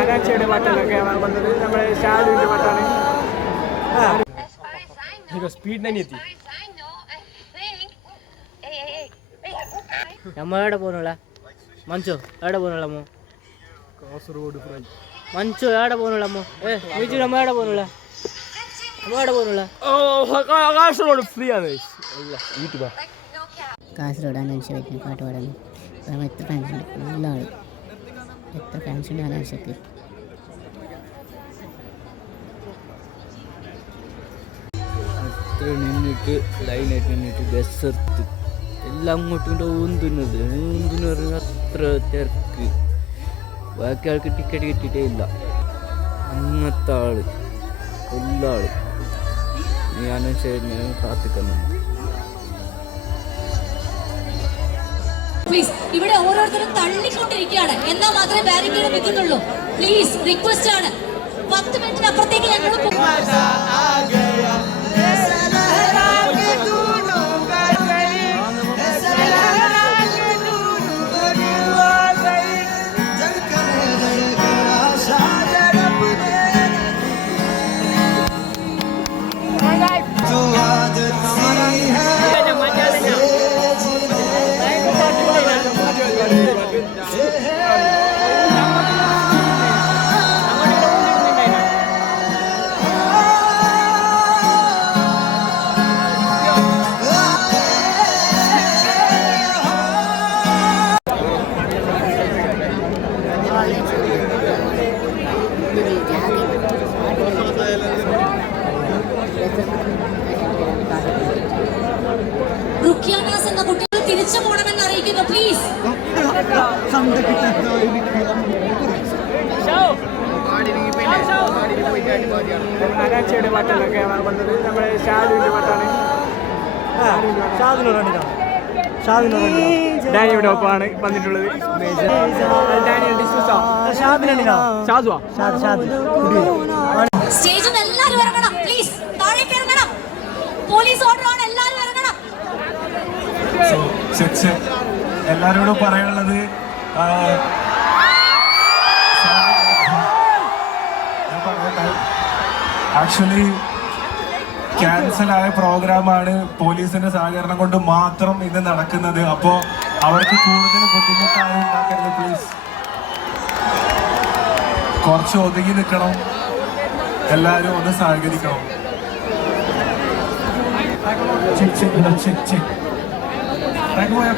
അനാച്ചയുടെ പാട്ടൊക്കെ വന്നത് നമ്മുടെ ഷാലുവിൻ്റെ പാട്ടാണ്. സ്പീഡ് തന്നെ എത്തി. നമ്മ എവിടെ പോകുന്നുള്ള മഞ്ചു എവിടെ പോകുന്നുള്ള അമ്മോ? കാസർഗോഡ് ഫ്രൈ മഞ്ചു എവിടെ പോകുന്നുള്ള അമ്മോ? വിജു നമ്മ എവിടെ പോകുന്നുള്ള? നമ്മ എവിടെ പോകുന്നുള്ള? കാസർഗോഡ് ഫ്രീ ആണ്. കാസർഗോഡ് അനാൻഷ വരുന്ന പാട്ട് പാടാൻ എത്ര ഫാൻസ് ഉണ്ട്? നല്ല ആള്. എത്ര ഫാൻസ് ഉണ്ട് അനാൻഷക്ക്? നിന്നിട്ട് ലൈനായിട്ട് നിന്നിട്ട് ബസ് എടുത്ത് എല്ലാം അങ്ങോട്ടും ഇങ്ങോട്ടും ഊന്തുന്നത് ഊന്തെന്ന് പറഞ്ഞാൽ അത്ര തിരക്ക്. ബാക്കി ആൾക്ക് ടിക്കറ്റ് കിട്ടിയിട്ടേ ഇല്ല. അങ്ങനത്തെ ആള് എല്ലാ ആള് ഞാനും ശരി കാത്തിക്കുന്നുണ്ട്. പ്ലീസ്, ഇവിടെ ഓരോരുത്തരും തള്ളിക്കൊണ്ടിരിക്കുകയാണ്. എന്നാൽ മാത്രമേ ബാരിക്കേഡ് വെക്കുന്നുള്ളൂ. പ്ലീസ് റിക്വസ്റ്റ് ആണ്. 10 മിനിറ്റിനപ്പുറത്തേക്ക് ഞങ്ങൾ റുക്യാനാസ് എന്ന കുട്ടികൾ തിരിച്ചു പോകണമെന്ന് അറിയിക്കുന്നു. പ്ലീസ് അനാച്ചയുടെ പാട്ടൊക്കെ വന്നത് നമ്മുടെ ഷാലുവിൻ്റെ പാട്ടാണ്. ഡാനിയുടെ ഒപ്പമാണ് വന്നിട്ടുള്ളത്. സ്റ്റേജിൽ നിന്ന് എല്ലാവരും ഇറങ്ങണം. പ്ലീസ് താഴേക്ക് ഇറങ്ങണം. പോലീസ് ഓർഡർ ആണ്. എല്ലാവരും ഇറങ്ങണം. എല്ലാരോടും പറയാനുള്ളത് ആക്ച്വലി ക്യാൻസൽ ആയ പ്രോഗ്രാമാണ്. പോലീസിന്റെ സഹകരണം കൊണ്ട് മാത്രം ഇത് നടക്കുന്നത്. അപ്പോ അവർക്ക് കൂടുതൽ ബുദ്ധിമുട്ടായി ഉണ്ടാക്കരുത്. പ്ലീസ് കുറച്ച് ഒതുങ്ങി നിൽക്കണം. എല്ലാവരും ഒന്ന് സഹകരിക്കണം. പോയാ